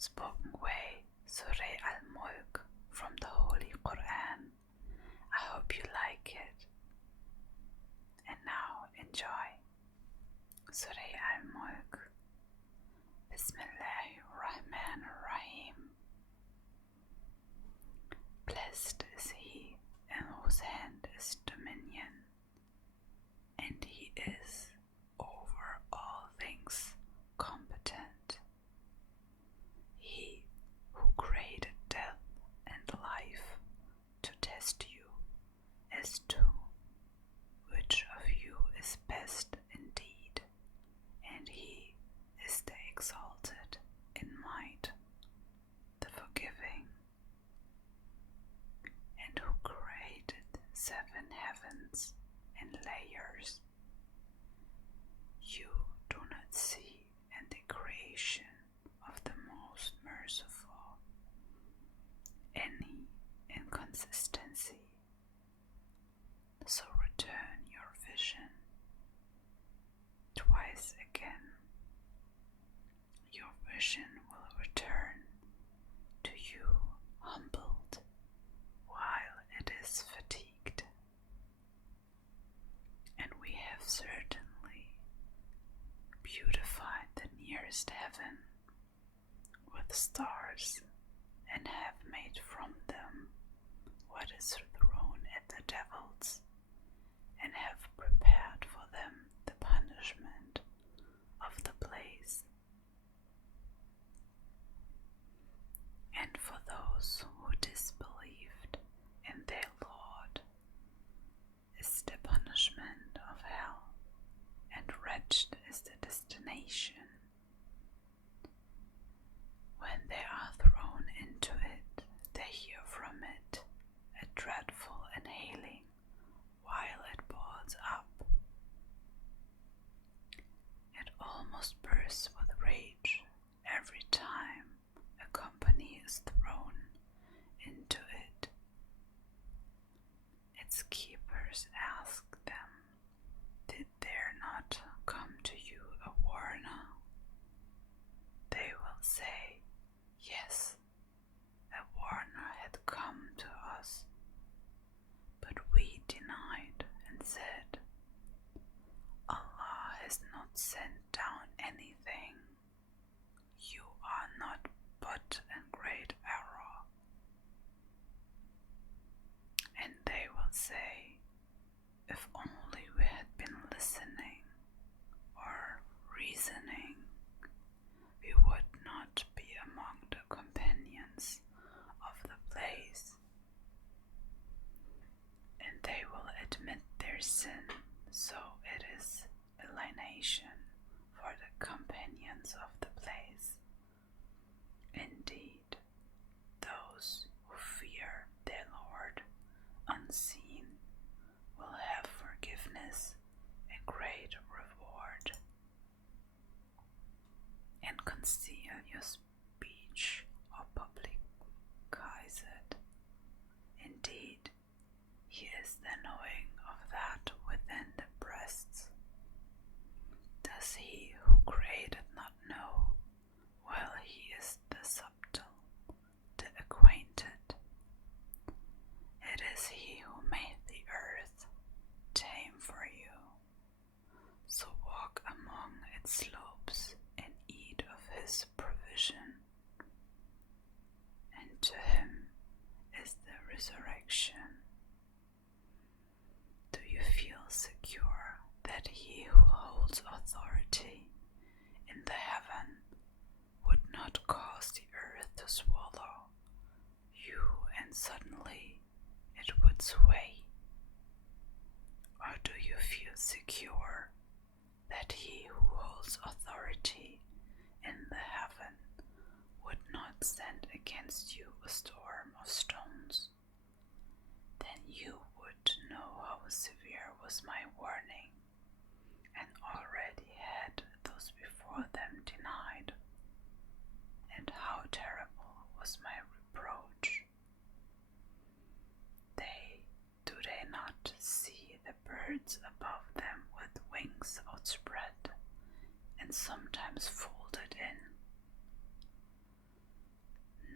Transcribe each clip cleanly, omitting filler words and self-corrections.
spoken way, Surah Al-Mulk from the Holy Quran. I hope you like it. And now enjoy. Surah Al-Mulk. Bismillahir-Rahmanir-Rahim. Blessed is he in whose hand is dominion, and he is over all things competent. He who created death and life to test you as to which of you is best indeed, and he is the exalted in might, the forgiving, and who created 7 heavens in layers. You do not see in the creation of the most merciful any inconsistency, so return your vision twice again. Your vision will return to you humbled while it is fatigued, and we have certainly beautified the nearest heaven with stars, and have made from them what is thrown at the devils, and have prepared for them the punishment of the blaze. And for those who disbelieved in their Lord is the punishment of hell, and wretched is the destination. When they are thrown into it, they hear from it a dreadful inhaling while it boils up. It almost bursts with rage every time a company is thrown into it. Its keepers ask them, "Did there not come to you a warner?" They will say, "Yes, a warner had come to us." But we denied and said, "Allah has not sent down anything. You are not but in great error." And they will say, "If only we had been listening or reasoning, we would not be among the companions of the place." And they will admit their sin, so it is alienation for the companions of the place. Indeed, those who fear their Lord unseen will have forgiveness and great reward. And conceal your speech or publicize it. Indeed, he is the knowing of that within the breasts. Does he who created not know? Well, he is the subtle, the acquainted. It is he who made the earth tame for you. So walk among its slopes and eat of his provision. And to him is the resurrection. Do you feel secure that he who holds authority in the heaven would not cause the earth to swallow you and suddenly it would sway? Or do you feel secure that he who holds authority in the heaven would not send against you a storm of stones? Then you would know how severe was my warning, and already had those before them denied, and how terrible was my reproach. Do they not see the birds above them with wings outspread, and sometimes folded in?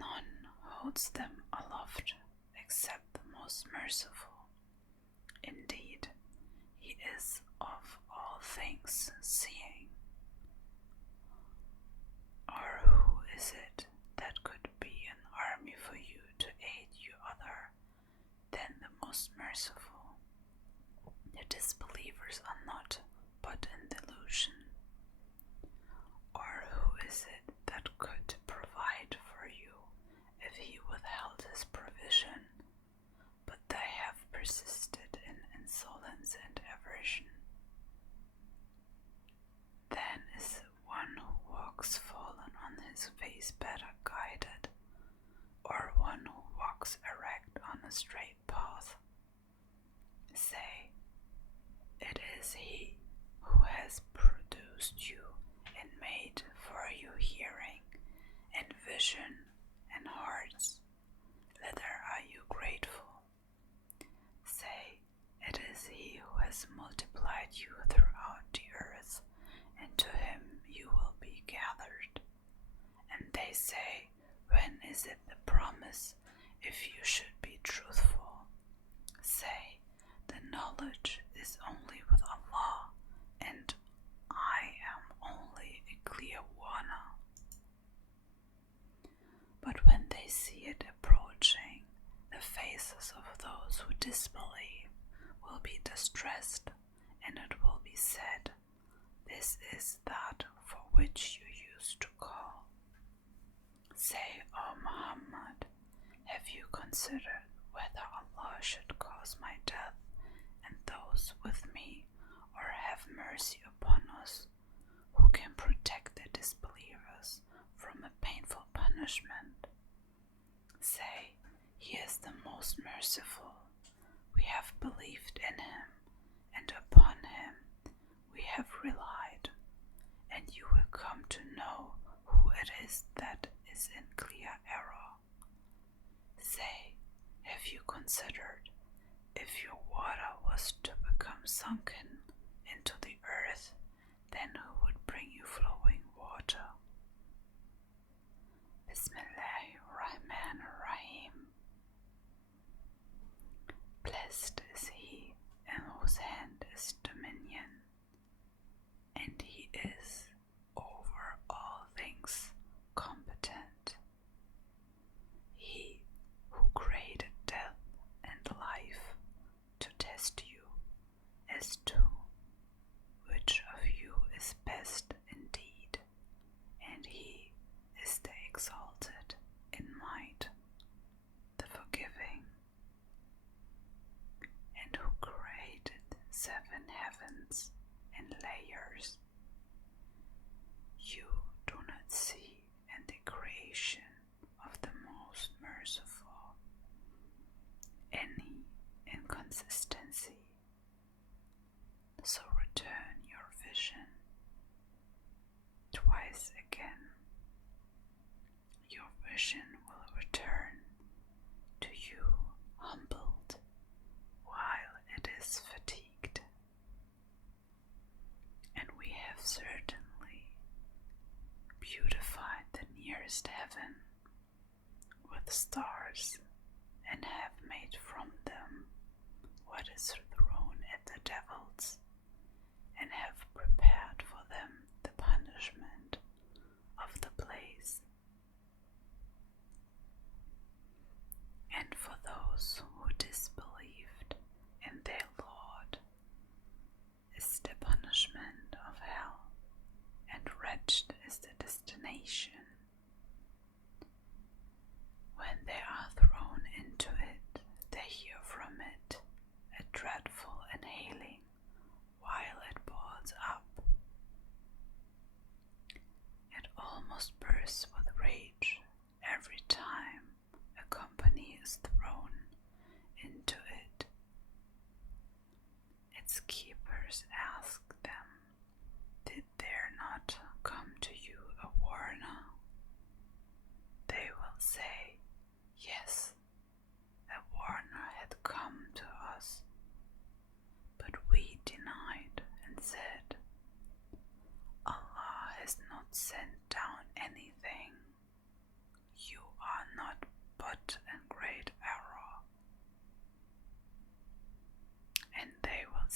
none holds them aloft except the most merciful. Indeed, he is of all things seeing. Or who is it that could be an army for you to aid you other than the most merciful? The disbelievers are not but in delusion. Or who is it that could provide for you if he withheld his provision? But they have persisted in insolence and aversion. Then is one who walks fallen on his face better guided, or one who walks erect on a straight path? Say, it is he who has produced you and made for you hearing and vision and hearts. Thither are you grateful. Say, it is he who has multiplied you throughout the earth, and to him you will be gathered. And they say, when is it the promise, if you should be truthful? Say, the knowledge is only with Allah, and I am only a clear warner. But when they see it approaching, the faces of those who disbelieve will be distressed, and it will be said, this is that for which you used to call. Say, O Muhammad, have you considered whether Allah should cause my death and those with me, or have mercy upon us? Who can protect the disbelievers from a painful punishment? Say, he is the most merciful. We have believed in him, and upon him we have relied, and you will come to know who it is that is in clear error. Say, have you considered, if your water was to become sunken into the earth, then who would bring you flowing water? Bismillahirrahmanirrahim. Blessed is he in whose hand is dominion, and he is over all things competent. He who created death and life to test you as to which of you is best indeed, and he is the exalted in might, the forgiving, and who created 7 heavens in layers. You do not see in the creation of the most merciful any inconsistency, so return your vision twice again. Your vision will return to you humbled while it is fatigued. And we have certainly beautified the nearest heaven with stars, and have made from them what is thrown at the devils, and have prepared for them the punishment of the blaze. And for those who disbelieved in their Lord is the punishment of hell, and wretched is the destination. When they are thrown into it, they hear from it a dreadful inhaling,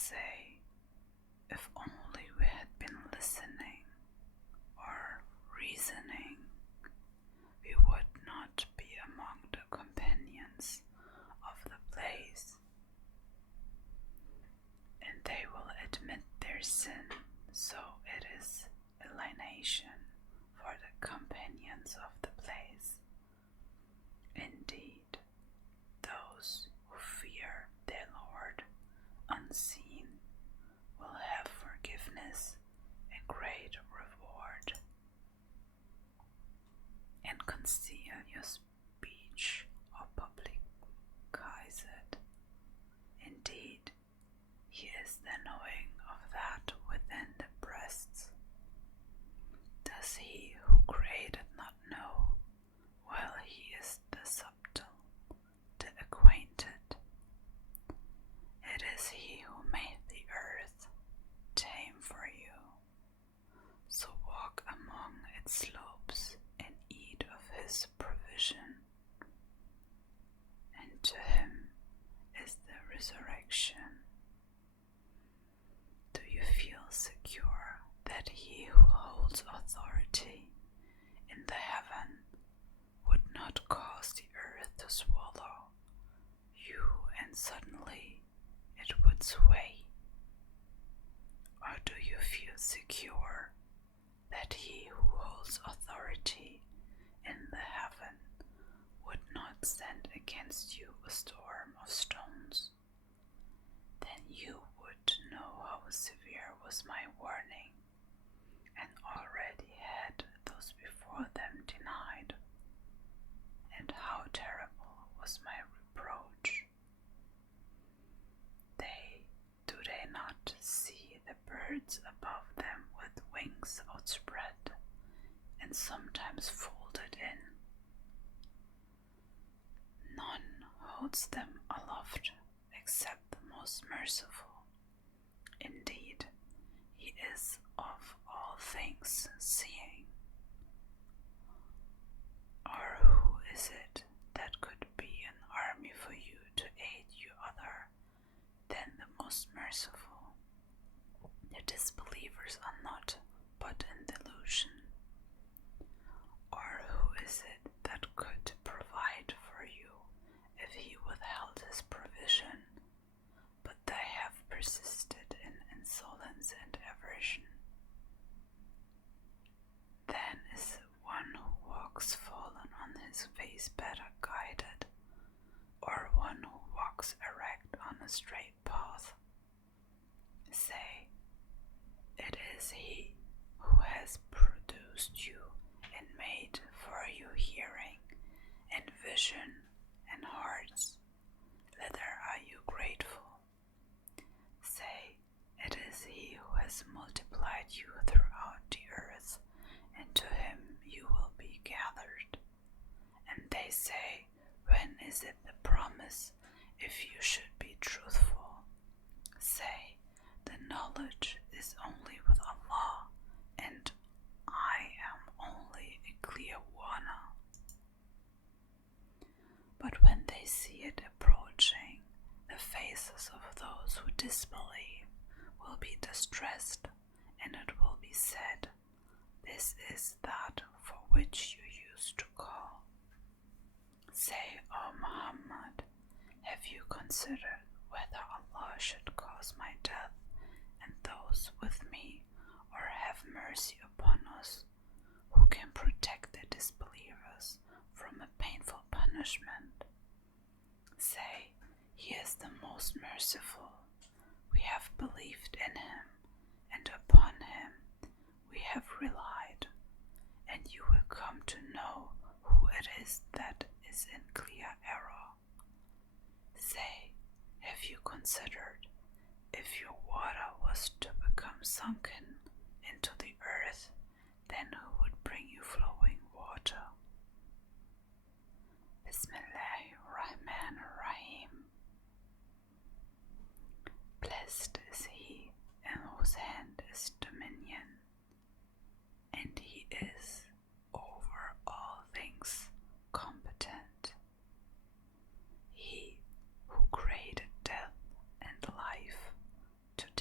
say, if only we had been listening or reasoning, we would not be among the companions of the place. And they will admit their sin, so it is alienation for the companions of the place. Indeed, those who fear their Lord unseen will have forgiveness and great reward. And conceal your speech or publicize it. Indeed, He is the knowing of that within the breasts. Does He who created not know, while He is the subtle, the acquainted? It is He who made the earth tame for you. So walk among its slopes and eat of His provision. And to Him is the resurrection. Do you feel secure that He who holds authority in the heaven would not cause the earth to swallow you and suddenly it would sway? Or do you feel secure that He who holds authority in the heaven would not send against you a storm of stones? Then you would know how severe was my warning, and already had those before them denied, and how terrible was my reproach. Do they not see the birds above them with wings outspread, and sometimes folded in? None holds them aloft except the most merciful. Indeed, He is of all things seeing. Or who is it that could be an army for you to aid you other than the most merciful? The disbelievers are not but in delusion. Or who is it that could provide for you if He withheld His provision? But they have persisted in insolence and aversion. Then is one who walks fallen on his face better guided, or one who walks erect on a straight path? Say, it is He who has produced you and made for you hearing and vision and hearts. Thither are you grateful. Say, it is He who has multiplied you throughout the earth, and to Him you will be gathered. And they say, when is it the promise, if you should be truthful? Say, the knowledge is only with Allah, and I am only a clear warner. But when they see it approaching, the faces of those who disbelieve will be distressed, and it will be said, this is that for which you used to call. Say, O Muhammad, have you considered whether Allah should cause my death and those with me, or have mercy upon us? Who can protect the disbelievers from a painful punishment? Say, He is the most merciful. We have believed in Him, and upon Him we have relied, and you will come to know who it is that is in clear error. Say, have you considered, if your water was to become sunken into the earth, then who would bring you flowing water? Bismillahirrahmanirrahim. Blessed is He in whose hand is dominion, and He is over all things competent. He who created death and life to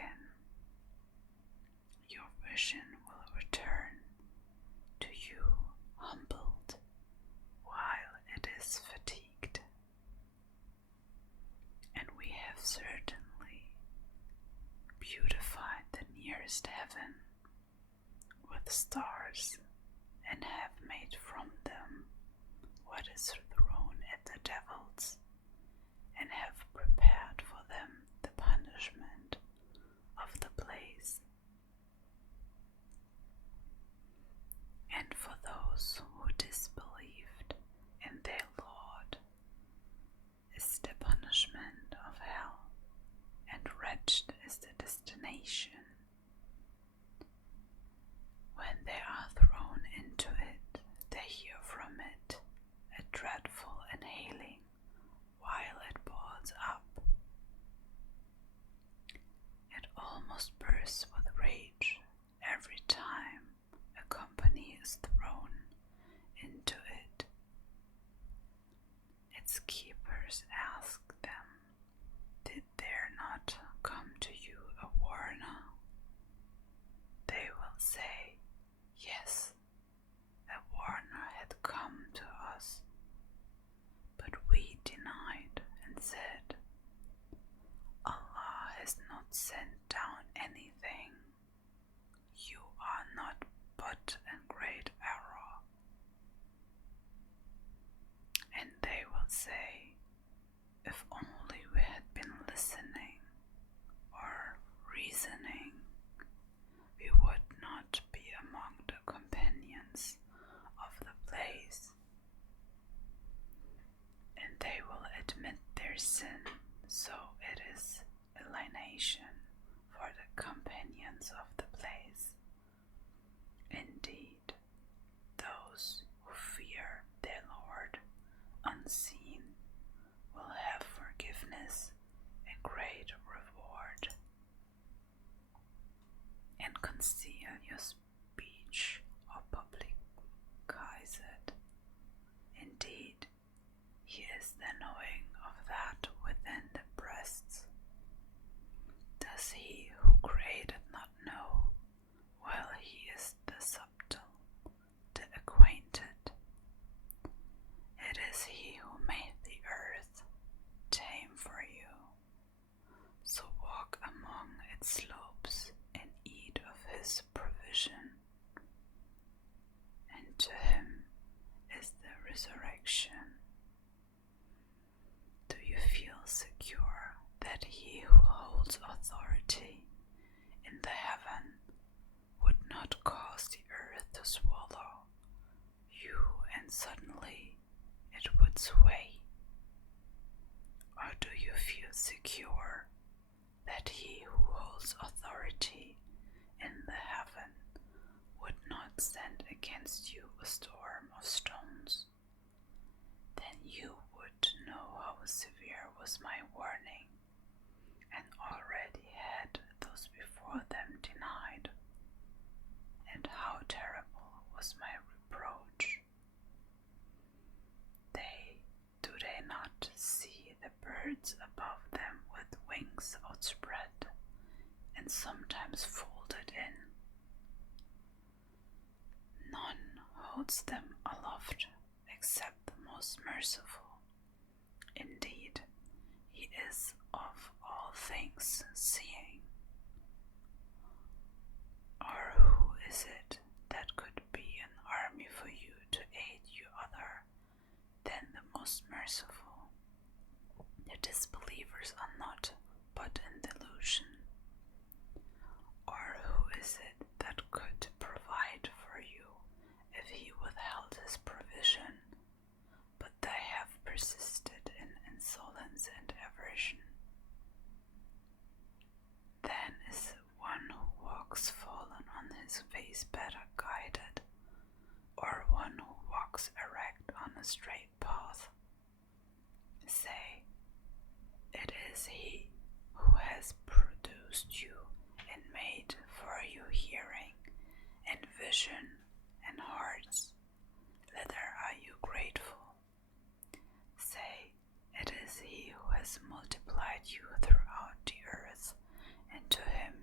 again. Your vision will return to you humbled while it is fatigued. And we have certainly beautified the nearest heaven with stars and have made from them what is thrown at the devils, and have prepared for them the punishment of the place. And for those who disbelieved in their Lord is the punishment of hell, and wretched is the destination. When they are thrown into it, they hear from it a dreadful inhaling while it boils up. It almost bursts with rage every time a company is thrown into it. Its keepers ask them, "Did there not come to you a warner?" They will say, "Yes, a warner had come to us." But we denied and said, "Allah has not sent down anything. You are not but in great error." And they will say, "If only we had been listening or reasoning, we would not be among the companions of the place." And they will admit their sin, so it is alienation for the companions of the place. Indeed, those who fear their Lord unseen will have forgiveness and great reward. And conceal your speech or publicize it. Indeed, He is the knowing of that within the breasts. Does He who created not know, while He is the subtle, the acquainted? It is He who made the earth tame for you. So walk among its slopes and eat of His provision. And to Him is the resurrection. Do you feel secure that He who holds authority in the heaven would not cause the earth to swallow you and suddenly it would sway? Or do you feel secure that He who holds authority in the heaven would not send against you a storm of stones? Then you would know how severe was my warning, and already had those before them denied, and how terrible was my reproach. Do they not see the birds above them with wings outspread, and sometimes folded in? None holds them aloft except the most merciful. Indeed, He is of all things seeing. Or who is it that could be an army for you to aid you other than the most merciful? The disbelievers are not but in delusion. Or who is it that could provide for you if He withheld His provision? But they have persisted in insolence and aversion. Then is one who walks fallen on his face better guided, or one who walks erect on a straight path? Say, it is He who has produced you and made for you hearing and vision and hearts. Thither are you grateful? Say, it is He who has multiplied you throughout the earth, and to Him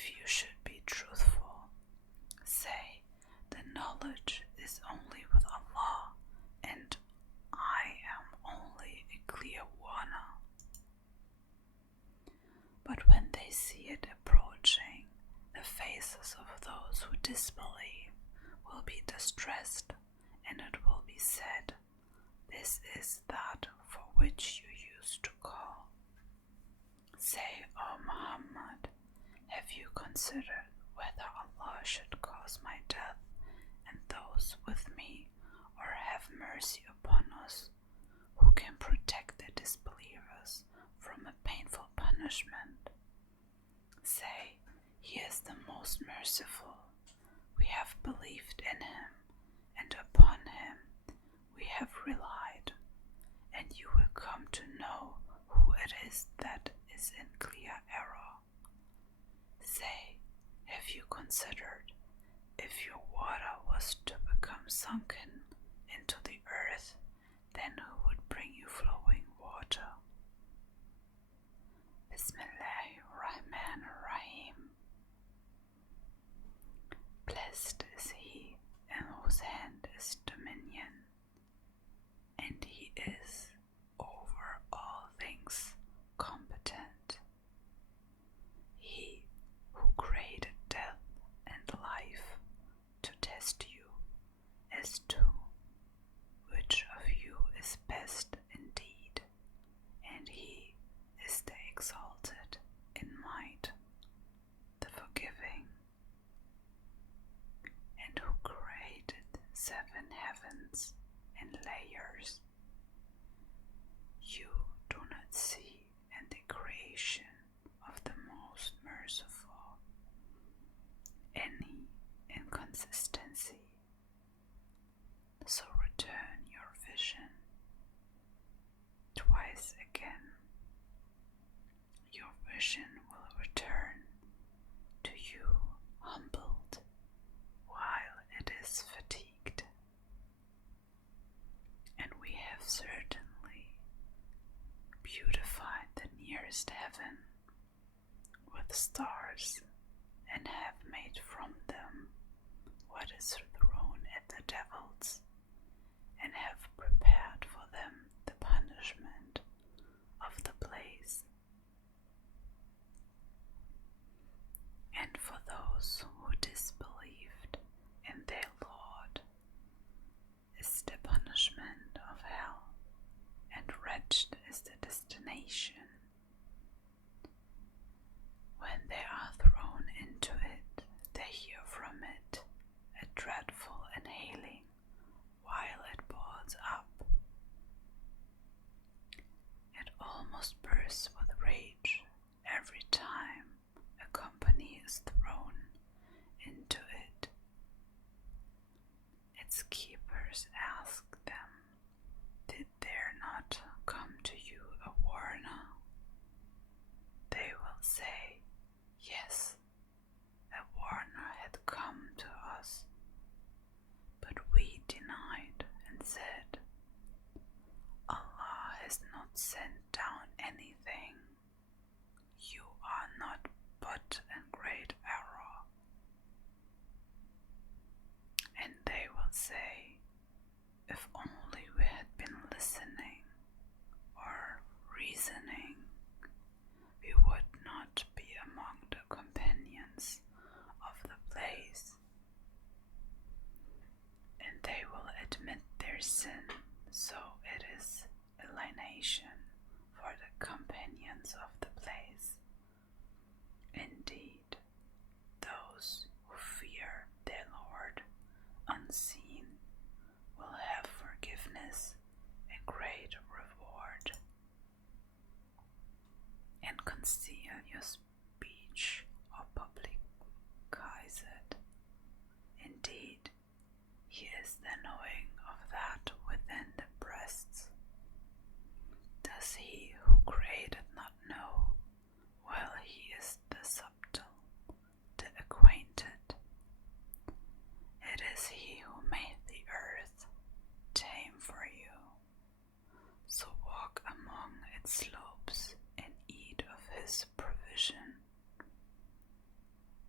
if you should be truthful, say, the knowledge is only with Allah, and I am only a clear warner. But when they see it approaching, the faces of those who disbelieve will be distressed, and it will be said, "This is that for which you used to call." Say, O Muhammad, have you considered whether Allah should cause my death and those with me, or have mercy upon us? Who can protect the disbelievers from a painful punishment? Say, He is the most merciful. We have believed in Him, and upon Him we have relied, and you will come to know who it is that is in clear error. Say, have you considered, if your water was to become sunken into the earth, then who would bring you flowing water? Bismillahirrahmanirrahim. Blessed is he in whose hand is dominion, and he is over all things competent. He who created death and life to test you as to which of you is best indeed, and he is the exalted in might, the forgiving, and who created 7 heavens in layers. You do not see in the creation of the most merciful any inconsistency, so return your vision twice again. Your vision will return to you humbled while it is fatigued, and we have certainly beautified the nearest heaven with stars, and have made from them what is thrown at the devils, and have prepared for them the punishment of the blaze. And for those who disbelieved in their Lord is the punishment of hell, and wretched is the destination. When they are thrown into it, they hear from it a dreadful inhaling while it boils up. It almost bursts with rage every time a company is thrown into it. Its keepers ask them, "Did there not come to you a warner?" They will say, "Yes, a warner had come to us." But we denied and said, "Allah has not sent down anything. You are not but in great error." And they will say, "If only we had been listening or reasoning, we would not be among the companions of the place." And they will admit their sin, so it is alienation for the companions of the place. Indeed, those who fear their Lord unseen will have forgiveness and great reward. And conceal your speech or publicize it. Indeed, He is the knowing of that within the breasts. Does He who created not know? Well, He is the subtle, the acquainted. It is He who made the earth tame for you. So walk among its slopes and eat of His provision.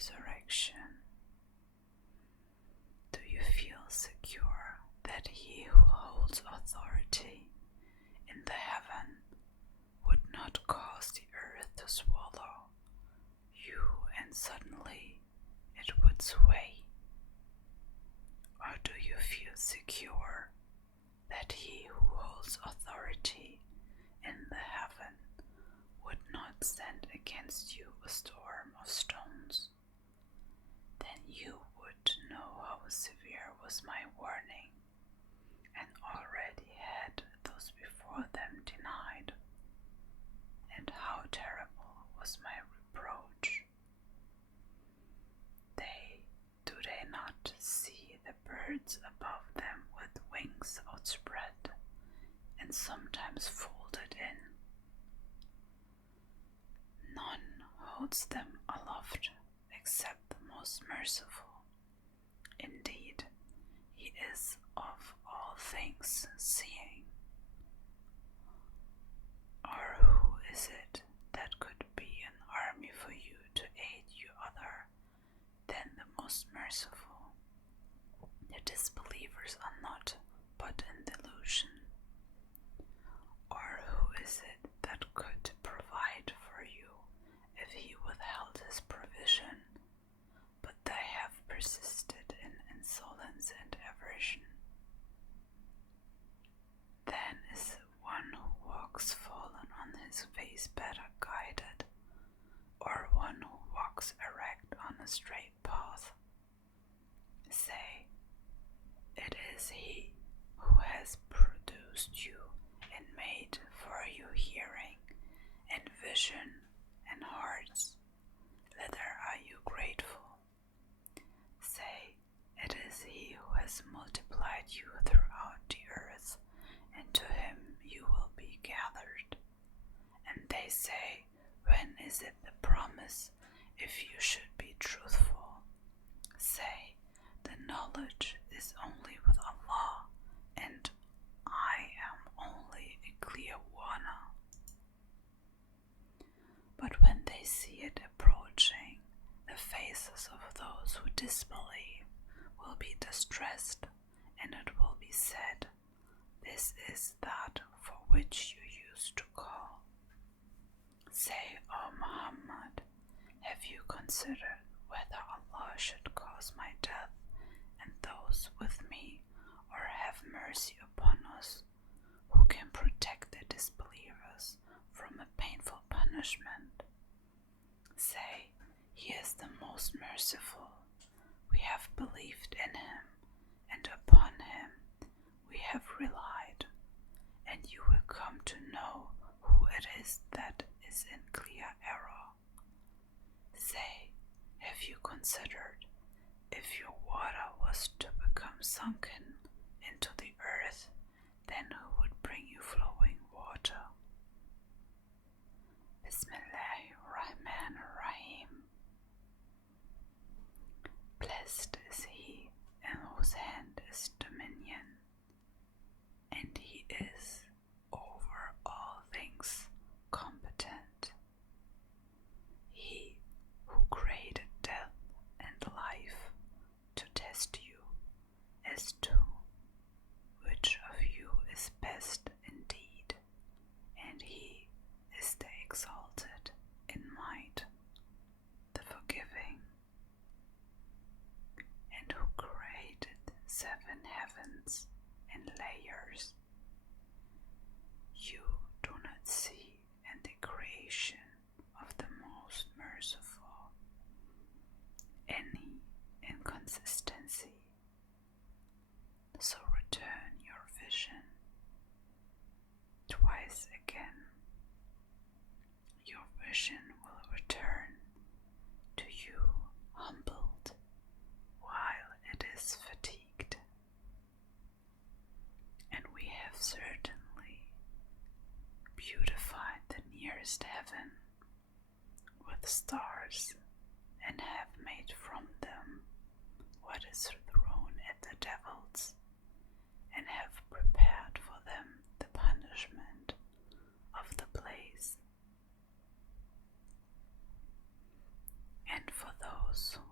resurrection? Do you feel secure that he who holds authority in the heaven would not cause the earth to swallow you and suddenly it would sway? Or do you feel secure that he who holds authority in the heaven would not send against you a storm of stones? Then you would know how severe was my warning, and already had those before them denied, and how terrible was my reproach. Do they not see the birds above them with wings outspread, and sometimes folded in? None holds them aloft except the most merciful. Indeed, he is of all things seeing. Or who is it that could be an army for you to aid you other than the most merciful? The disbelievers are not but in delusion. Or who is it that could provide for you if he withheld his provision? But they have persisted in insolence and aversion. Then is one who walks fallen on his face better guided, or one who walks erect on a straight path? Say, it is he who has produced you and made for you hearing and vision and hearts. Thither are you grateful. Say, it is he who has multiplied you throughout the earth, and to him you will be gathered. And they say, when is it the promise, if you should be truthful? Say, the knowledge is only with Allah, and I am only a clear warner. But when they see it approaching, the faces of those who disbelieve will be distressed, and it will be said, this is that for which you used to call. Say, O Muhammad, have you considered whether Allah should cause my death and those with me, or have mercy upon us? Who can protect the disbelievers from a painful punishment? Say, he is the most merciful. We have believed in him, and upon him we have relied, and you will come to know who it is that is in clear error. Say, have you considered, if your water was to become sunken into the earth, then who would bring you flowing water? Bismillahirrahmanirrahim. Blessed is he in whose hand is dominion, and he is over all things competent. He who created death and life to test you as to which of you is best indeed, and he is the exalted in might, the forgiving, and who created 7 heavens in layers. You do not see in the creation of the most merciful any inconsistency, so return your vision twice again. Your vision will return to you humbled while it is fatigued. And we have certainly beautified the nearest heaven with stars, and have made from them what is thrown at the devils, and have prepared for them the punishment of the blaze. And for those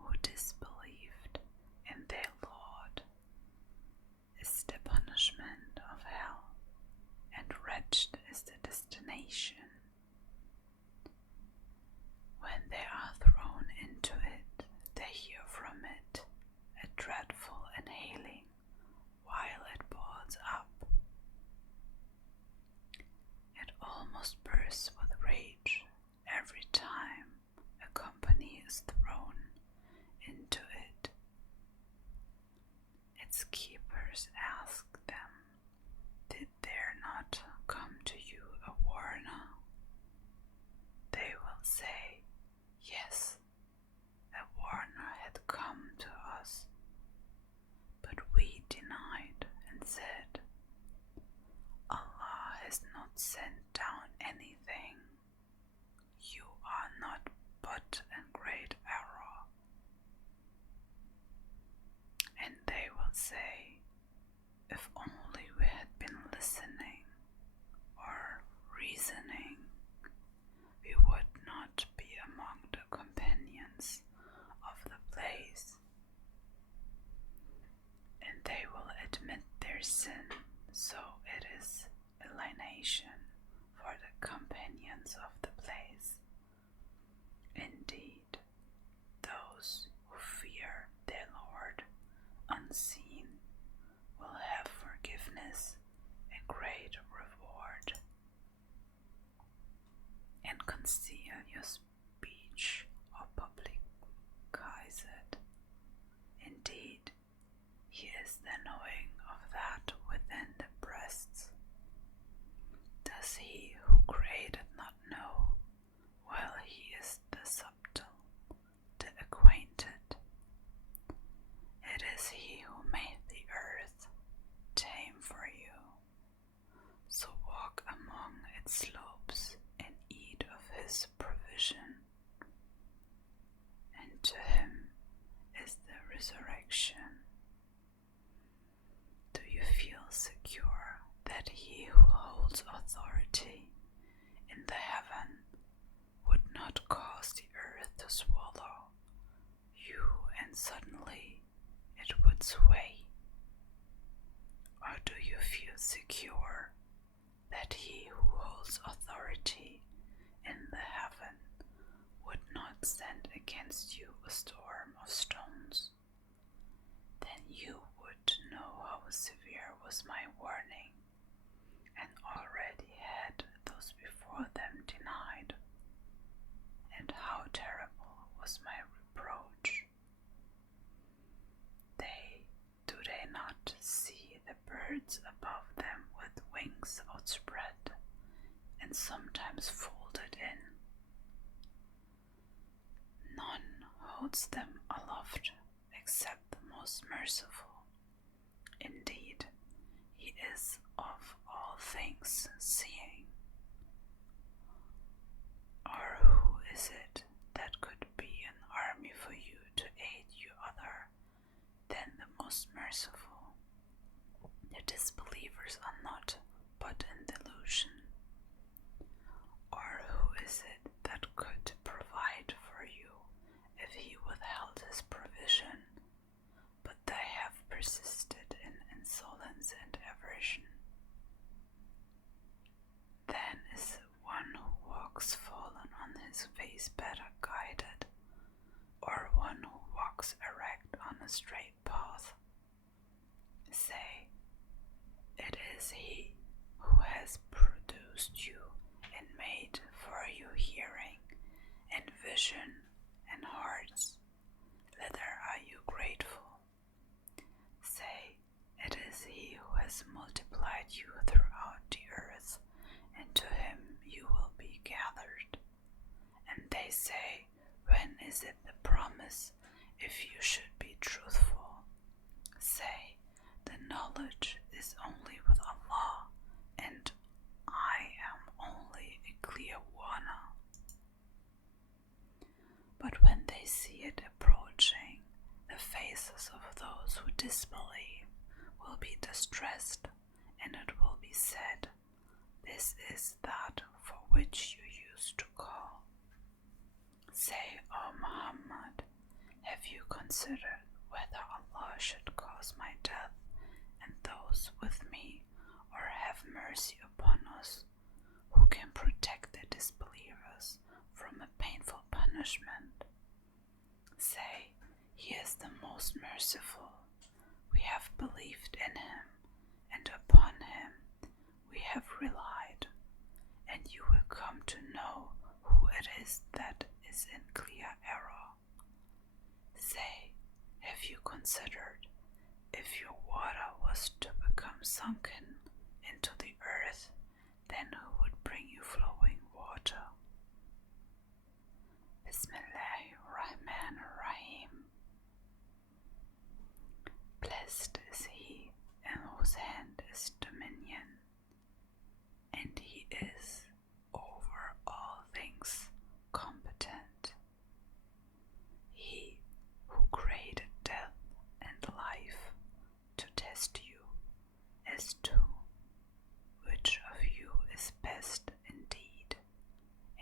their sin, so it is alienation for the companions of the place. Indeed, those who fear their Lord unseen will have forgiveness and great reward. And conceal your speech or publicize it. Indeed, he is the knowing of that within the breasts. Does he who created not know, while he is the subtle, the acquainted? It is he who made the earth tame for you. So walk among its slopes and eat of his provision. And to him is the resurrection. Do you feel secure that he who holds authority in the heaven would not cause the earth to swallow you and suddenly it would sway? Or do you feel secure that he who holds authority in the heaven would not send against you a storm of stones? Then you would know how severe was my warning, and already had those before them denied, and how terrible was my reproach. Do they not see the birds above them with wings outspread, and sometimes folded in? None holds them aloft except the most merciful. Indeed, he is of all things seeing. Or who is it that could be an army for you to aid you other than the most merciful? The disbelievers are not but in delusion. Or who is it that could provide for you if he withheld his provision? But they have persisted in insolence and aversion. Then is one who walks fallen on his face better guided, or one who walks erect on a straight path? Say, it is he who has produced you and made for you hearing and vision and hearts. Thither are you grateful. Say, it is he who has multiplied you throughout the earth, and to him you will be gathered. And they say, when is it the promise, if you should be truthful? Say, the knowledge is only with Allah, and I am only a clear warner. But when they see it approaching, the faces of those who disbelieve will be distressed, and it will be said, this is that for which you used to call. Say, O Muhammad, have you considered whether Allah should cause my death and those with me, or have mercy upon us? Who can protect the disbelievers from a painful punishment? Say, he is the most merciful. We have believed in him, and upon him we have relied, and you will come to know who it is that is in clear error. Say, have you considered, if your water was to become sunken into the earth, then who would bring you flowing water? Bismillahirrahmanirrahim. Blessed is he in whose hand is dominion, and he is over all things competent. He who created death and life to test you as to which of you is best indeed,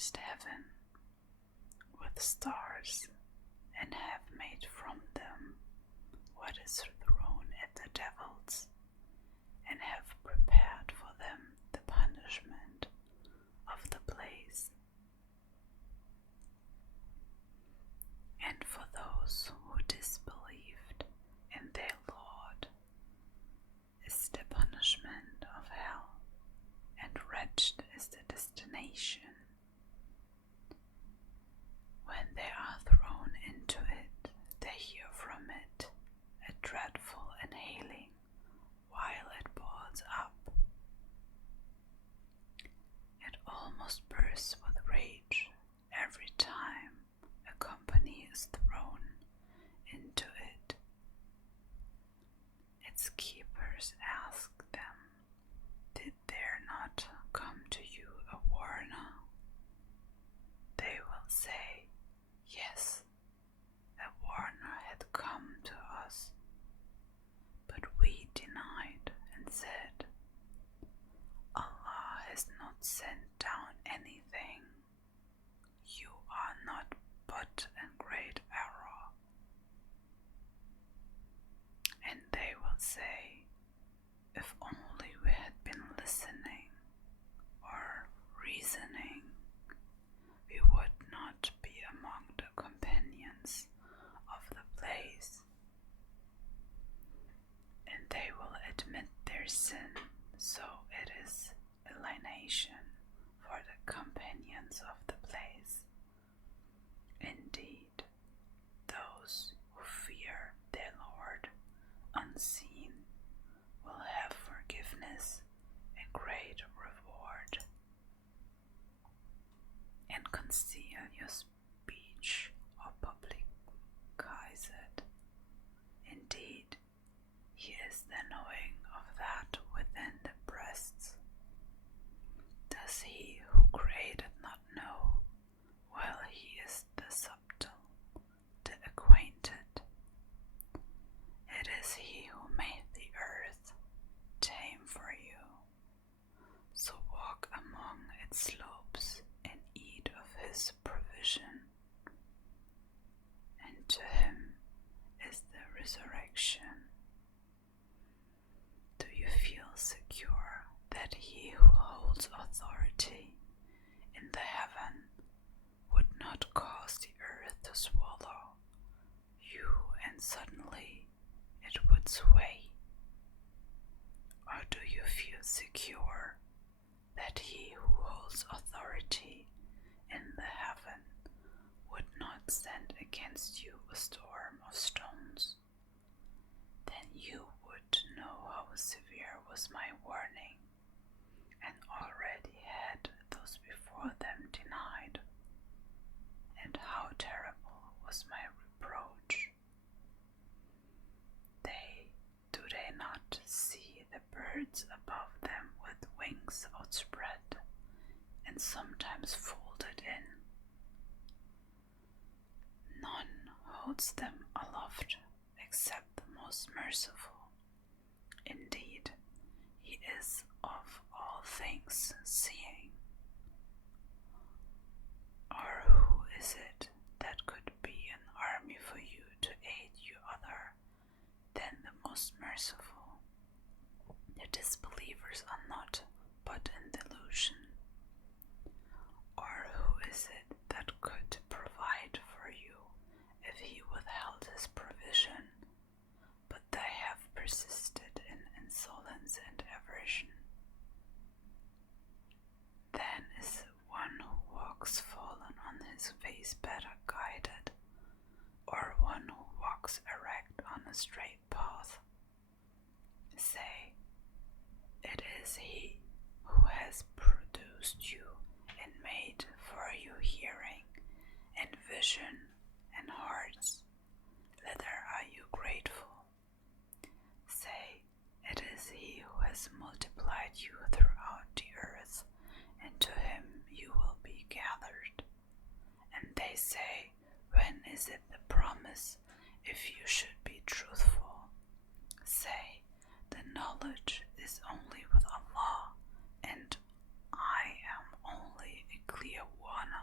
first heaven with stars, and have made from them what is thrown at the devils, and have prepared for them the punishment of the place. And for those who disbelieved in their Lord is the punishment of hell, and wretched is the destination. When they are thrown into it, they hear from it a dreadful inhaling while it boils up. It almost bursts with rage every time a company is thrown into it. Its keepers ask them, "Did there not come to you a warner?" They will say, "Yes, a warner had come to us." But we denied and said, "Allah has not sent down anything. You are not but in great error." And they will say, "If only we had been listening or reasoning, we would not be among the companions of the place." And they will admit their sin, so it is alienation for the companions of the place. Indeed, those who fear their Lord unseen will have forgiveness and great reward. And conceal your speech or publicize it. Indeed, He is the knowing of that within the breasts. Does He who created not know, while He is the subtle, the acquainted? It is He who made the earth tame for you. So walk among its slopes and eat of His provision. And to Him is the resurrection. Do you feel secure that He who holds authority in the heaven would not cause the earth to swallow you and suddenly it would sway? Or do you feel secure that He who holds authority in the heaven would not send against you a storm of stones? Then you would know how severe was my warning, and already had those before them denied, and how terrible was my reproach. Do they not see the birds above them with wings outspread, and sometimes folded in? None holds them aloft except the most merciful. Indeed, He is of all things seeing. Or who is it that could be an army for you to aid you other than the most merciful? The disbelievers are not but in delusion. Or who is it that could provide for you if He withheld His provision? But they have persisted in insolence and aversion. Then is one who walks fallen on his face better guided, or one who walks erect on a straight path? Say, it is He who has produced you and made for you hearing and vision and hearts. Thither are you grateful? Say, it is He who has multiplied you throughout the earth, and to Him you will be gathered. And they say, when is it the promise, if you should be truthful? Say, the knowledge is only with Allah, and I am only a clear warner.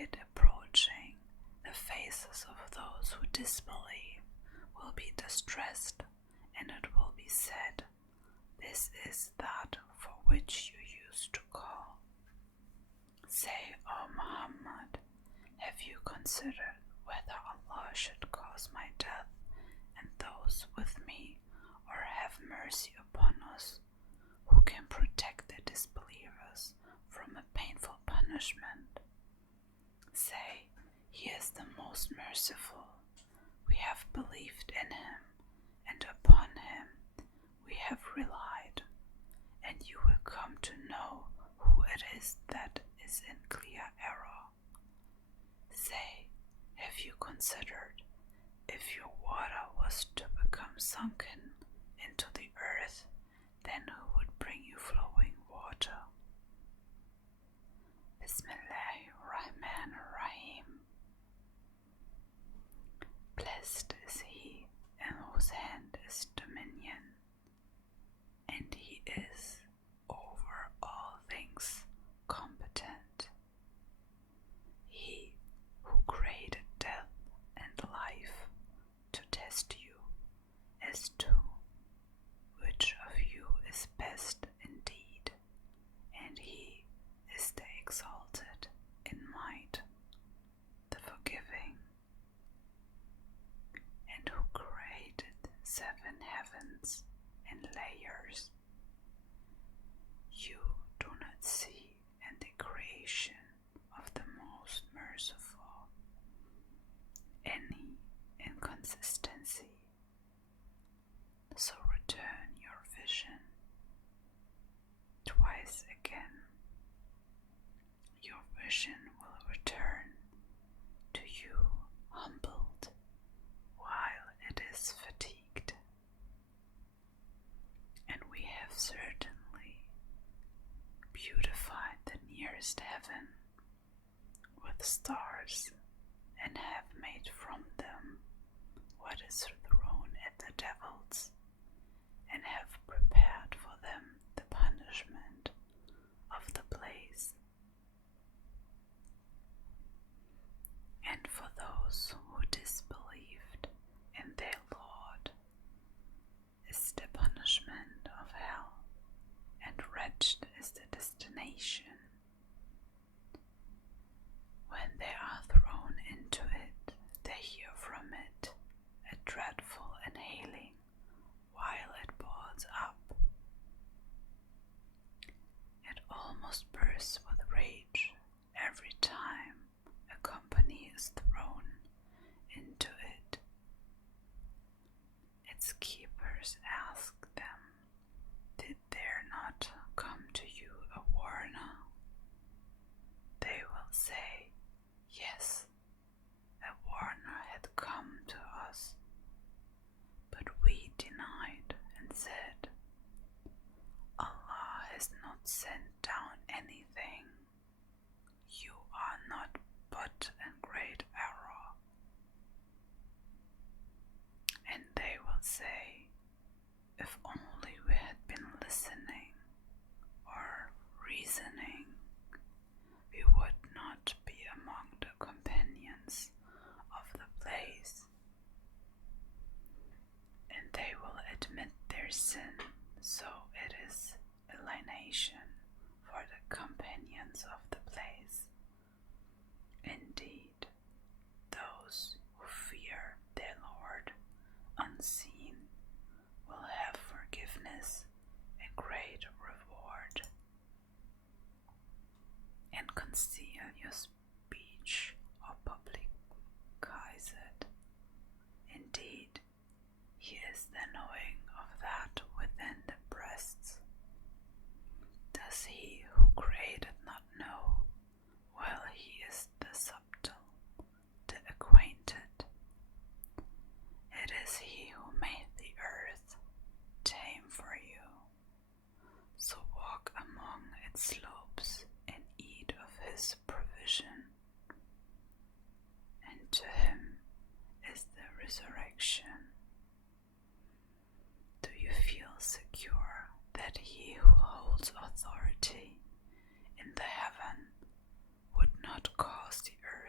it approaching, the faces of those who disbelieve will be distressed, and it will be said, "This is that for which you used to call." Say, O Muhammad, have you considered whether Allah should cause my death and those with me, or have mercy upon us? Who can protect the disbelievers from a painful punishment? Say, He is the most merciful. We have believed in Him, and upon Him we have relied, and you will come to know who it is that is in clear error. Say, have you considered, if your water was to become sunken into the earth, then who would bring you flowing water? Bismillahirrahmanirrahim. Blessed is he in whose hand is dominion, and he is over all things competent. He who created death and life to test you as to which of you is best indeed, and he is the exalted in might, the forgiving, and who created 7 heavens in layers. You do not see in the creation of the most merciful any inconsistency, so return your vision twice again. Your vision will return to you humbled while it is fatigued, and we have certainly beautified the nearest heaven with stars, and have made from them what is thrown at the devils, and have prepared for them the punishment of the blaze. And for those who disbelieved in their Lord is the punishment of hell, and wretched is the destination. When they are thrown into it, they hear from it a dreadful inhaling while it boils up. It almost bursts with rage every time a company is thrown into it. Its keepers ask them, "Did there not come to you a warner?" They will say, "Yes, a warner had come to us." But we denied and said, "Allah has not sent down anything. You are not but in great error." And they will say, "If only we had been listening or reasoning, we would not be among the companions of the place." And they will admit their sin, so it is alienation for the companions of the place. Indeed, those who fear their Lord unseen will have forgiveness and great reward. And conceal your speech or publicize it. Indeed, He is the knowing of that within the breasts. Does He who created not know? Well, He is the subtle, the acquainted. It is He who made the earth tame for you. So walk among its slopes and eat of His provision. And to Him is the resurrection. Do you feel secure that He who holds authority in the heaven would not cause the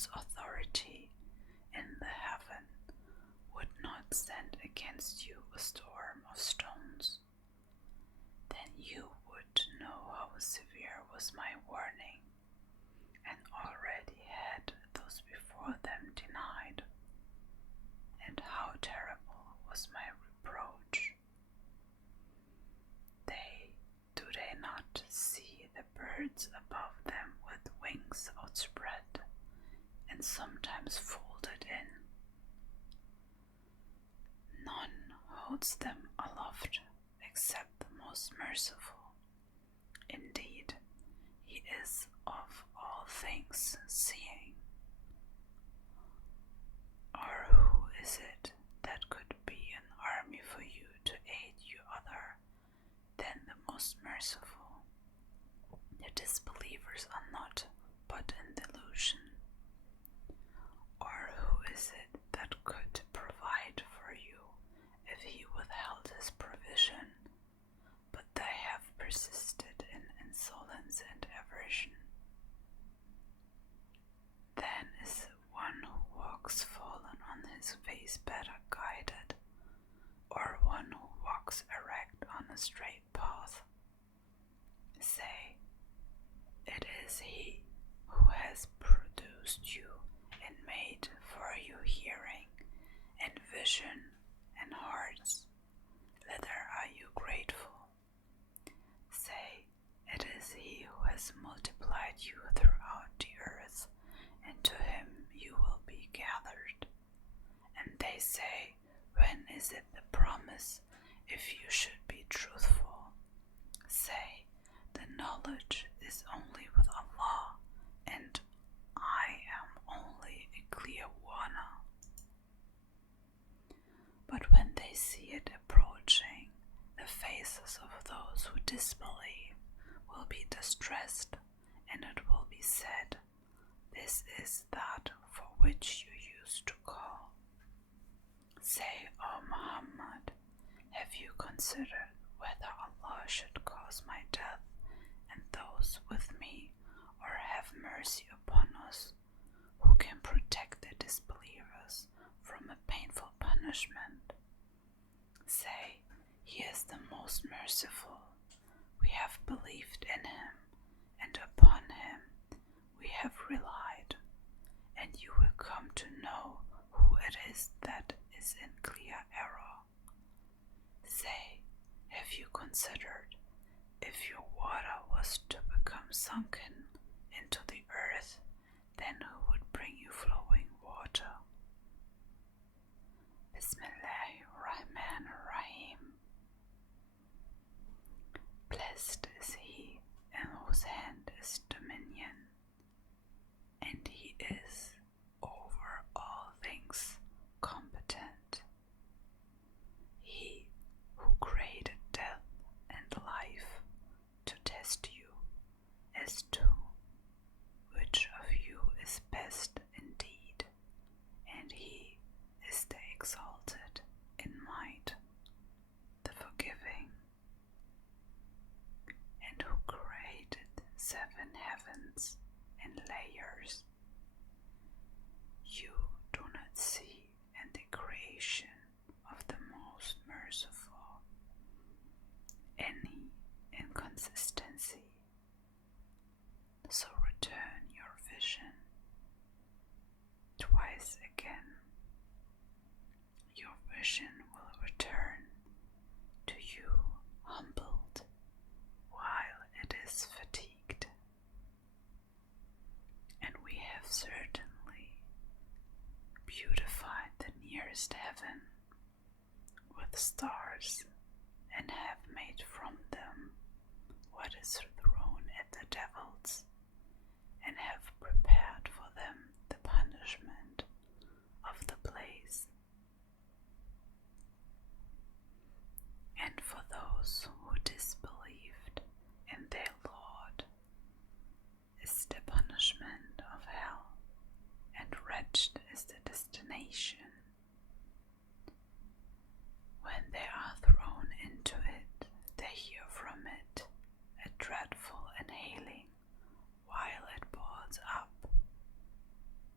holds authority in the heaven would not send against you a storm of stones, then you would know how severe was my warning, and already had those before them denied, and how terrible was my reproach. Do they not see the birds above them with wings outspread, and sometimes folded in? None holds them aloft except the most merciful. Indeed, he is of all things seeing. Or who is it that could be an army for you to aid you other than the most merciful? The disbelievers are not but in delusion. Or who is it that could provide for you if he withheld his provision? But they have persisted in insolence and aversion. Then is one who walks fallen on his face better guided, or one who walks erect on a straight path? Say, it is he who has produced you and made for you hearing and vision and hearts. Thither are you grateful. Say, it is he who has multiplied you throughout the earth, and to him you will be gathered. And they say, when is it the promise, if you should be truthful? Say, the knowledge is only with Allah, and I am only a clear warner. But when they see it approaching, the faces of those who disbelieve will be distressed, and it will be said, this is that for which you used to call. Say, O Muhammad, have you considered whether Allah should cause my death and those with me, or have mercy upon us? Who can protect the disbelievers from a painful punishment? Say, he is the most merciful. We have believed in him, and upon him we have relied, and you will come to know who it is that is in clear error. Say, have you considered, if your water was to become sunken into the earth, then who would bring you flowing water? Bismillahirrahmanirrahim. Blessed is he in whose hand is dominion, and he is over all things competent. He who created death and life to test you as to which of you is best indeed, and he is the exalted in might, the forgiving, and who created 7 heavens in layers. You do not see in the creation of the most merciful any inconsistency, so return your vision twice again. Your vision will return to you humbled while it is fatigued. And we have certainly beautified the nearest heaven with stars, and have made from them what is thrown at the devils, and have prepared for them the punishment of the blaze. And for those who disbelieved in their Lord is the punishment of hell, and wretched is the destination. When they are thrown into it, they hear from it a dreadful inhaling while it boils up,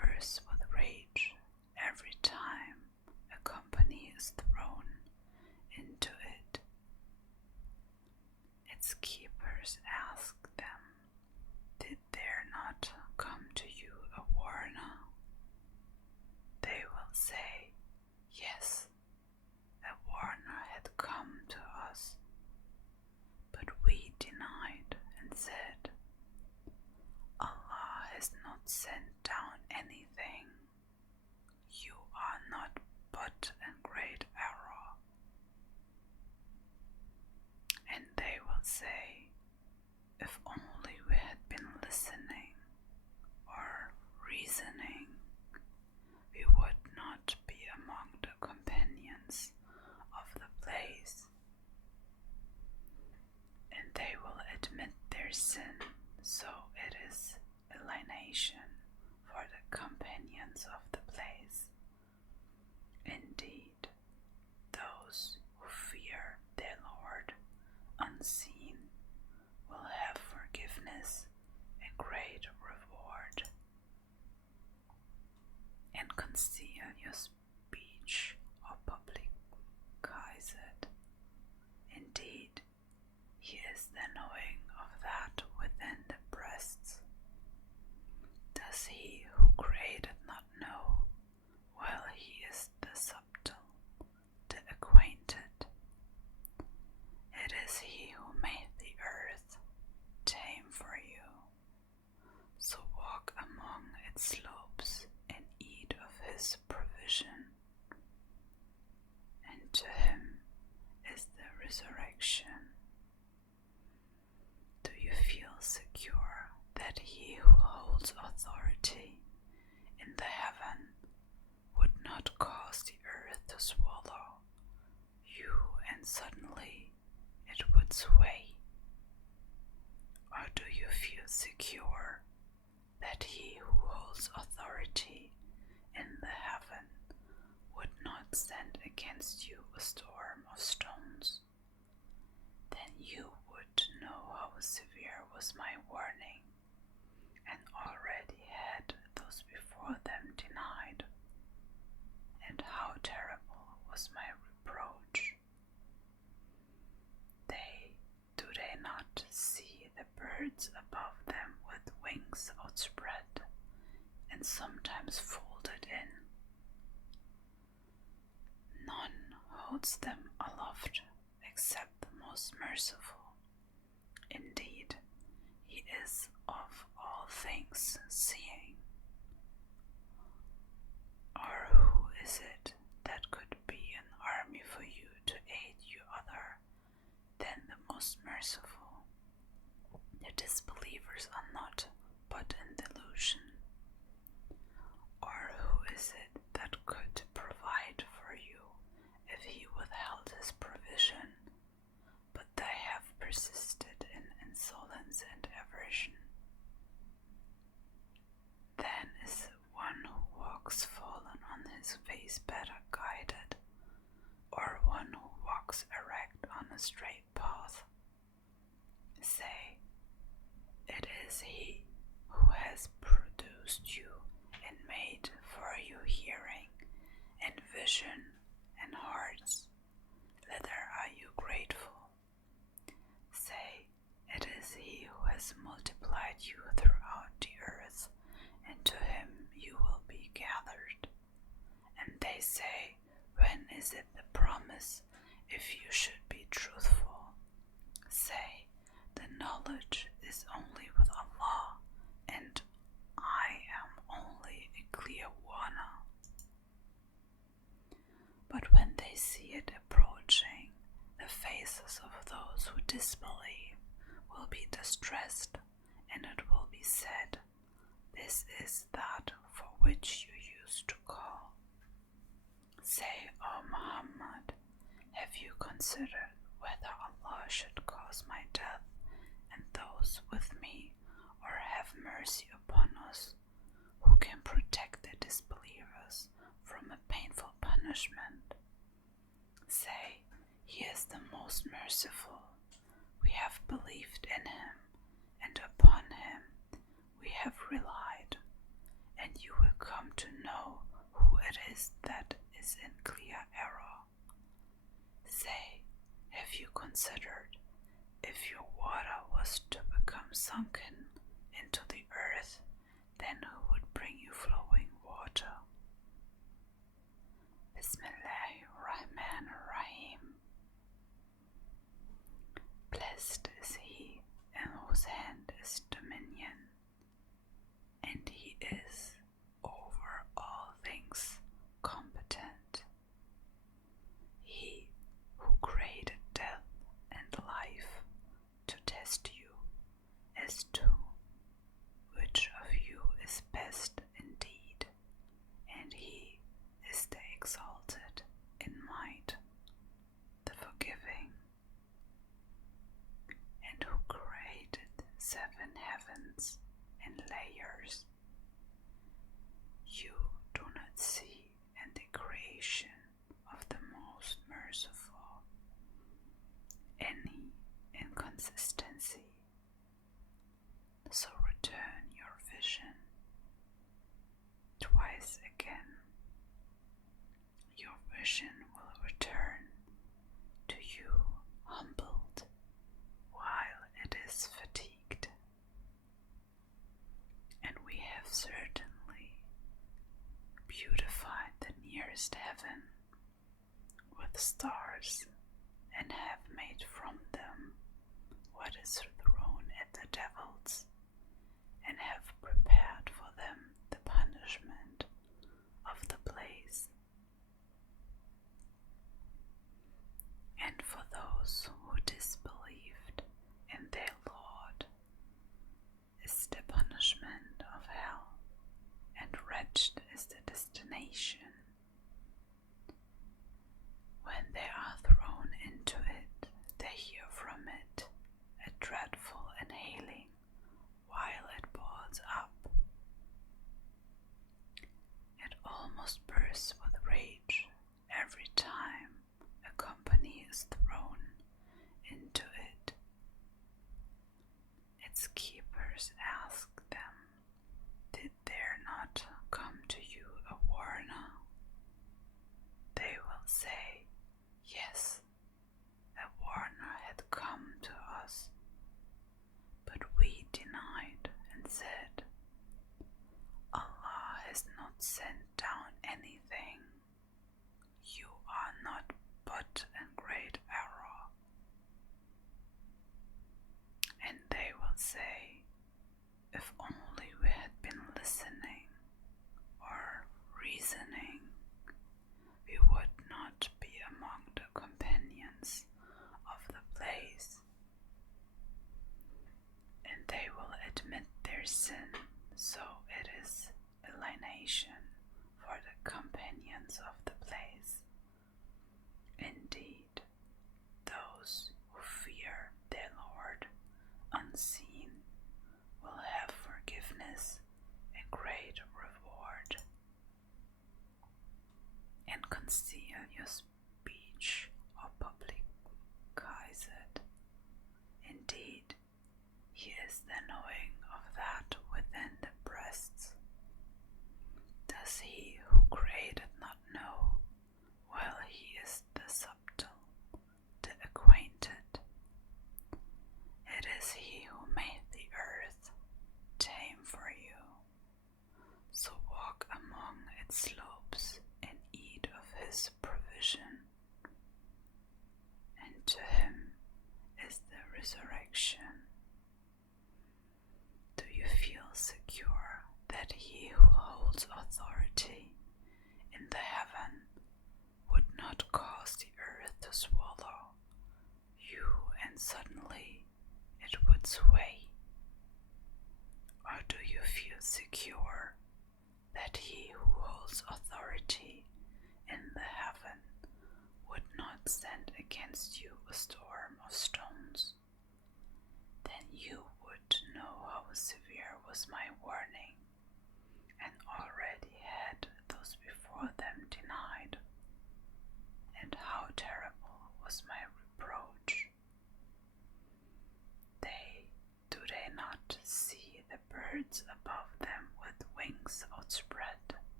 roars with rage every time a company is thrown into it. Its keepers ask them, "Did there not come to you a warner?" They will say, "Yes, a warner had come to us." But we denied and said, "Allah has not sent down anything. You are not but in great error." And they will say, "If only we had been listening or reasoning, we would not be among the companions of the place." And they will admit their sin, so it is alienation for the companions of the place. Indeed, those who fear their Lord unseen will have forgiveness and great reward. And conceal your speech or publicize it. Indeed, He is the knowing of that within the breasts. Does He who created not know? Well, He is the subtle, the acquainted. It is He who made the earth tame for you. So walk among its slopes and eat of His provision. And to Him is the resurrection. Do you feel secure that He who holds authority in the heaven would not cause the earth to swallow you and suddenly it would sway? Or do you feel secure that He who holds authority in the heaven would not send against you a storm of stones? Then you would know how severe was my warning, and already had those before them denied, and how terrible was my reproach. Do they not see the birds above them with wings outspread, and sometimes folded in? None holds them aloft except the most merciful. Indeed, He is of all things seeing. Or who is it that could be an army for you to aid you other than the most merciful? The disbelievers are not but in delusion. Or who is it that could provide for you if He withheld His provision? But they have persisted in insolence and aversion. Then is one who walks fallen on his face better guided, or one who walks erect on a straight path? Say, it is He who has produced you and made for you hearing and vision and hearts. Thither are you grateful? Say, it is He who has multiplied you throughout the earth, and to Him you will be gathered. And they say, when is it the promise, if you should be truthful? Say, the knowledge is only with Allah, and I am only a clear warner. But when they see it approaching, the faces of those who disbelieve will be distressed, and it will be said, "This is that for which you used to call." Say, O Muhammad, have you considered whether Allah should cause my death and those with me, or have mercy upon us? Who can protect the disbelievers from a painful punishment? Say, He is the most merciful. We have believed in Him, and upon Him we have relied, and you will come come to know who it is that is in clear error. Say, have you considered, if your water was to become sunken into the earth, then who would bring you flowing water? Bismillahirrahmanirrahim. Blessed is he in whose hand is dominion, and he is over all things competent. He who created death and life to test you as to which of you is best indeed, and he is the exalted in might, the forgiving, and who created 7 heavens in layers. You do not see in the creation of the Most Merciful any inconsistency, so return your vision twice again. Your vision will return to you humbled while it is fatigued, and we have certainly beautified the nearest heaven with stars, and have made from them what is thrown at the devils, and have prepared for them the punishment of the blaze. And for those who disbelieved in their Lord is the punishment of hell, and wretched is the destination. When they are thrown into it, they hear from it a dreadful inhaling while it boils up. It almost bursts with rage every time a company is thrown into it. Its keepers ask them, did there not come to you a warner? They will say, yes, a warner had come to us, but we denied and said, Allah has not sent down anything. You are not but in great error. And they will say, if only we had been listening or reasoning, we would not be among the companions of the place. And they will admit their sin, so it is alienation for the companions of the place. Indeed, those who fear their Lord unseen will have forgiveness and great reward. And conceal your speech or publicize it. Indeed, he is the knowing of that within the breasts. Does he who created not know? Well, he is the subtle, the acquainted. It is he who made the earth tame for you. So walk among its slopes and eat of his provision. And to him is the resurrection. Do you feel secure that he who holds authority in the heaven would not cause the earth to swallow you, and suddenly it would sway? Or do you feel secure that he who holds authority in the heaven would not send against you a storm of stones? Then you would know how severe was my warning, and already had those before them denied, and how terrible was my reproach. Do they not see the birds above them with wings outspread,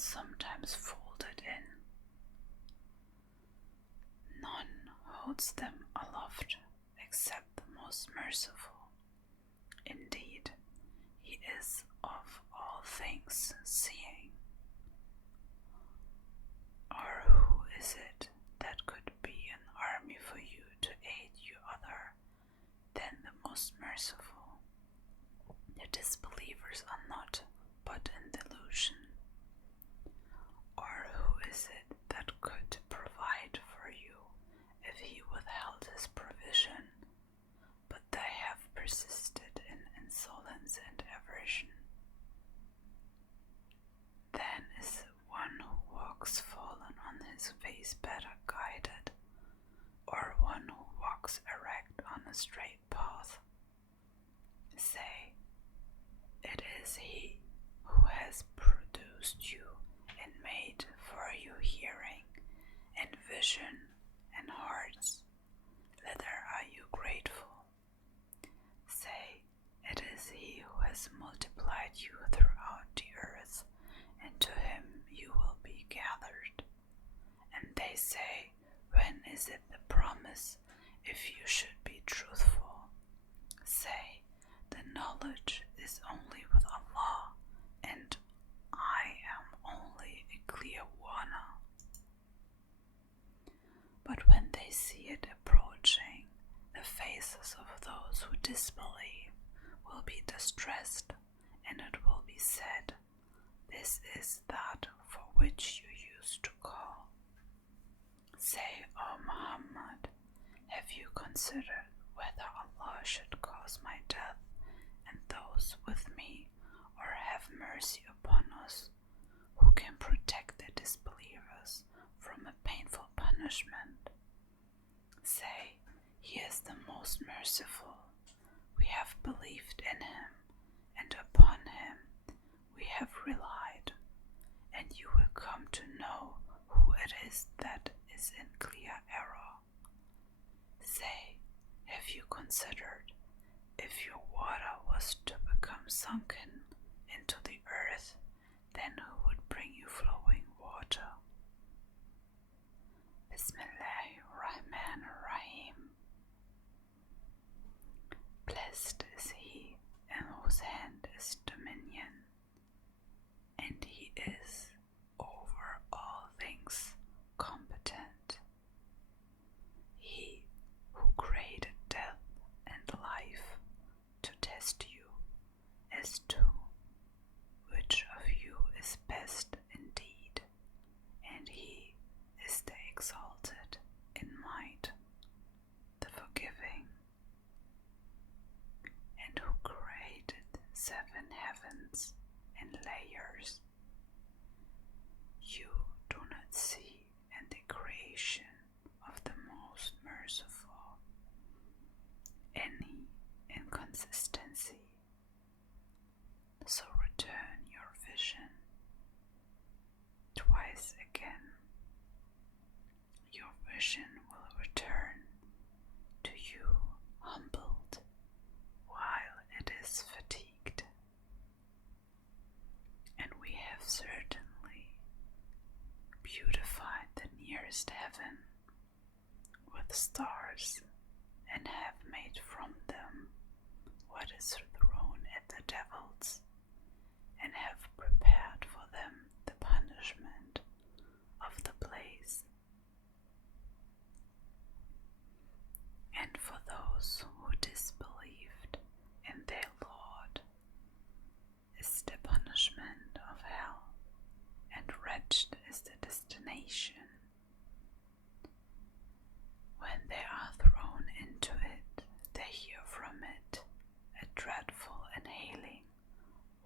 sometimes folded in. None holds them aloft except the most merciful. Indeed, he is of all things seeing. Or who is it that could be an army for you to aid you other than the most merciful? The disbelievers are not but in delusion. Or who is it that could provide for you if he withheld his provision? But they have persisted in insolence and aversion. Then is one who walks fallen on his face better guided, or one who walks erect on a straight path. Say, it is he who has produced you and made for you hearing and vision and hearts. Thither are you grateful. Say, it is he who has multiplied you throughout the earth, and to him you will be gathered. And they say, when is it the promise, if you should be truthful? Say, the knowledge is only with Allah, and I am only a clear warner. But when they see it approaching, the faces of those who disbelieve will be distressed, and it will be said, this is that for which you used to call. Say, O Muhammad, have you considered whether Allah should cause my death and those with me, or have mercy upon us? Who can protect the disbelievers from a painful punishment? Say, he is the most merciful. We have believed in him, and upon him we have relied, and you will come to know who it is that is in clear error. Say, have you considered, if your water was to become sunken into the earth, then who would bring you flowing water? Bismillahirrahmanirrahim. Blessed is he in whose hand is dominion, and he is over all things competent. He who created death and life to test you as to which of you is best indeed, and he is the exalted in might, the forgiving, and who created 7 heavens in layers. You do not see in the creation of the most merciful any inconsistency, so return your vision twice again. Your vision will return to you humbled while it is fatigued. And we have certainly beautified the nearest heaven with stars, and have made from them what is thrown at the devils, and have prepared for them the punishment of the blaze. And for those who disbelieved in their Lord is the punishment of hell, and wretched is the destination. When they are thrown into it, they hear from it a dreadful inhaling,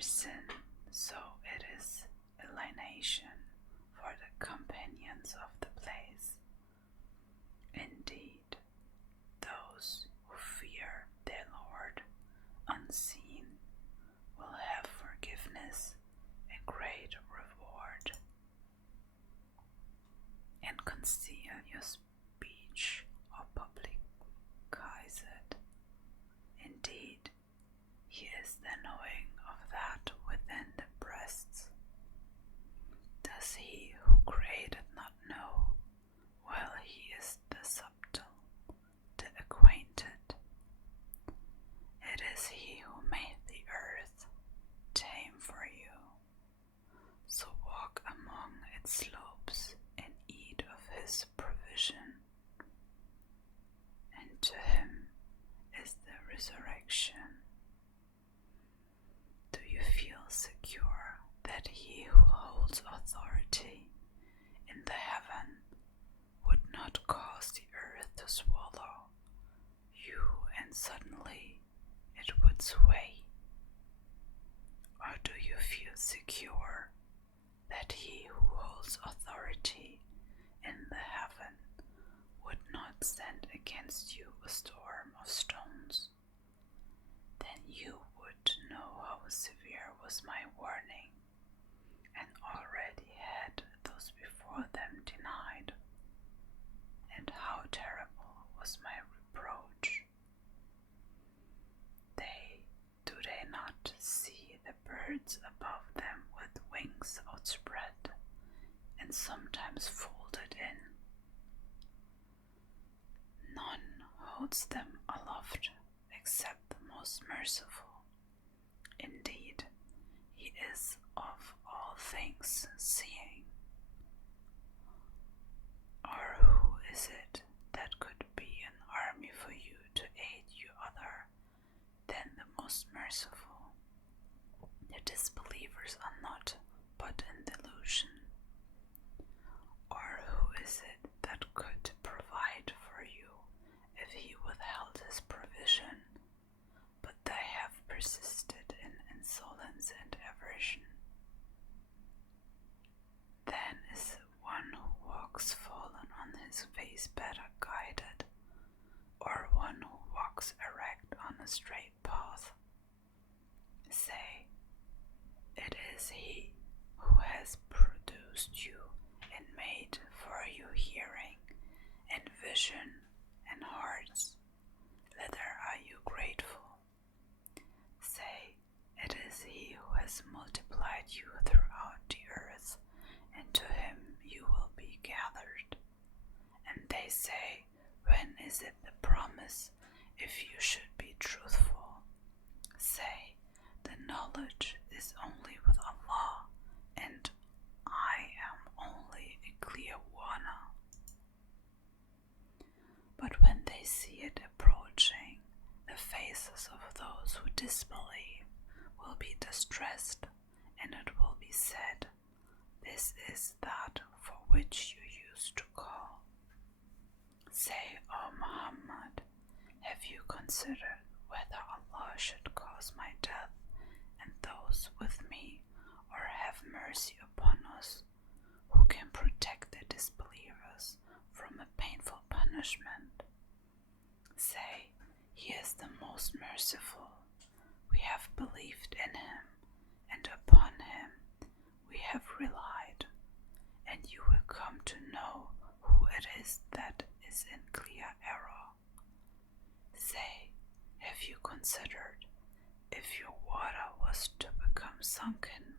sin, so it is alienation for the companions of the place. Indeed, those who fear their Lord unseen will have forgiveness and great reward. And conceal your speech or publicize it. Indeed, he is the knowing of that within the breasts. Does he who created not know, while he is the subtle, the acquainted? It is he who made the earth tame for you. So walk among its slopes and eat of his provision. And to him is the resurrection. Do you feel secure that he who holds authority in the heaven would not cause the earth to swallow you and suddenly it would sway? Or do you feel secure that he who holds authority in the heaven would not send against you a storm of stones? Then you would know how severe was my warning, and already had those before them denied, and how terrible was my reproach. Do they not see the birds above them with wings outspread, and sometimes folded in? None holds them aloft except the most merciful. Indeed, he is of all things seeing. Or who is it that could be an army for you to aid you other than the most merciful? The disbelievers are not but in delusion. Or who is it that could provide for you if he withheld his provision? But they have persisted in insolence and aversion. Then is one who walks fallen on his face better guided, or one who walks erect on a straight path? Say, it is he who has produced you and made for you hearing and vision and hearts. Thither are you grateful. Say, it is he who has multiplied you throughout the earth, and to him you will be gathered. And they say, when is it the promise, if you should be truthful? Say, the knowledge is only with Allah, and I am only a clear warner. But when they see it approaching, the faces of those who disbelieve will be distressed, and it will be said, this is that for which you used to call. Say, O Muhammad, have you considered whether Allah should cause my death and those with me, or have mercy upon us? Who can protect the disbelievers from a painful punishment? Say, he is the most merciful. We have believed in him, and upon him we have relied, and you will come to know who it is that is in clear error. Say, have you considered, if your water was to become sunken